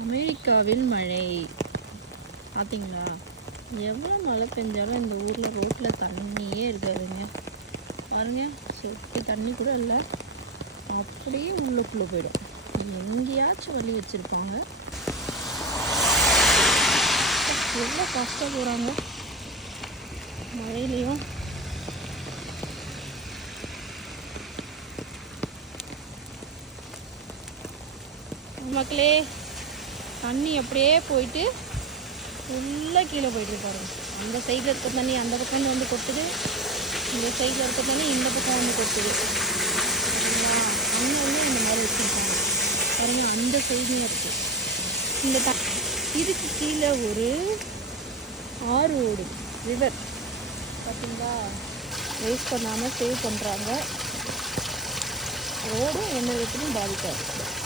அமெரிக்காவில் மழை பார்த்தீங்களா? எவ்வளோ மழை பெஞ்சாலும் இந்த ஊரில் ரோட்டில் தண்ணியே இருக்காதுங்க. பாருங்க, சொட்டு தண்ணி கூட இல்லை, அப்படியே உள்ளுக்குள்ளே போயிடும். எங்கேயாச்சும் வழி வச்சுருப்பாங்க. எவ்வளோ கஷ்டப்படுறாங்க மழையிலையும். மக்களே, தண்ணி அப்படியே போயிட்டு ஃபுல்லாக கீழே போயிட்டு பாருங்க. அந்த சைடில் இருக்க தண்ணி அந்த பக்கம் வந்து கொட்டுது, இந்த சைடில் இருக்க தண்ணி இந்த பக்கம் வந்து கொட்டுது. சரிங்களா? அங்கே வந்து இந்த மாதிரி வச்சுருக்காங்க பாருங்க, அந்த சைட்லேயும் இருக்குது. இந்த இதுக்கு கீழே ஒரு ஆறு ஓடும், ரிவர். பார்த்தீங்களா? வேஸ்ட் பண்ணாமல் சேவ் பண்ணுறாங்க. ரோடும் எந்த விதத்துலையும் பாதிக்காது.